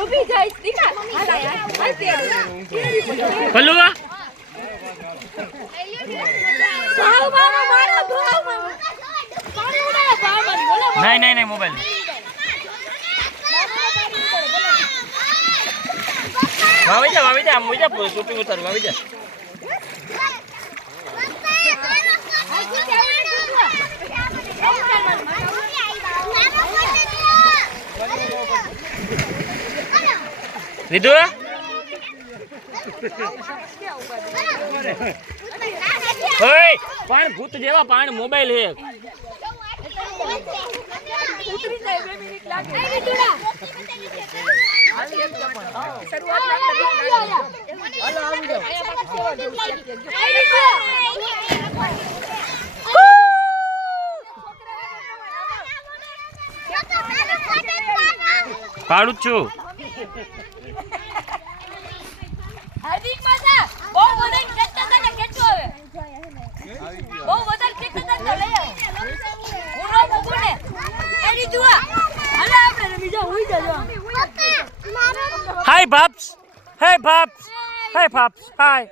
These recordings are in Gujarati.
ઊભી જાય દીકા ભલુઆ નહીં મોબાઈલ વાવી જા આમ મુજા શૂટિંગ ઉતાર વાવી જા રીધુ ઓય પણ ભૂત જેવા પાણ મોબાઈલ હે ઉતરી જાય 2 મિનિટ લાગે શરૂઆત હાલો આવી જાઓ પાડું છું હાર્દિક માતા બહુ વધારે ખેંચતા હતા ને ખેંચો હવે બહુ વધારે ખેંચતા હતા લઈ આવો હું નો મૂકુને એડી જુઆ હાલે આપણે બીજા હોઈ જાજો હાય ભાપ્સ હાય ભાપ્સ હાય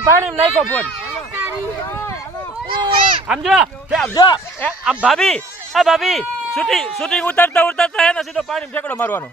પાણી નાખો ફોન આમ જો આમ ભાભી શૂટિંગ ઉતારતા હે ને સીધો પાણી ફેંકડો મારવાનો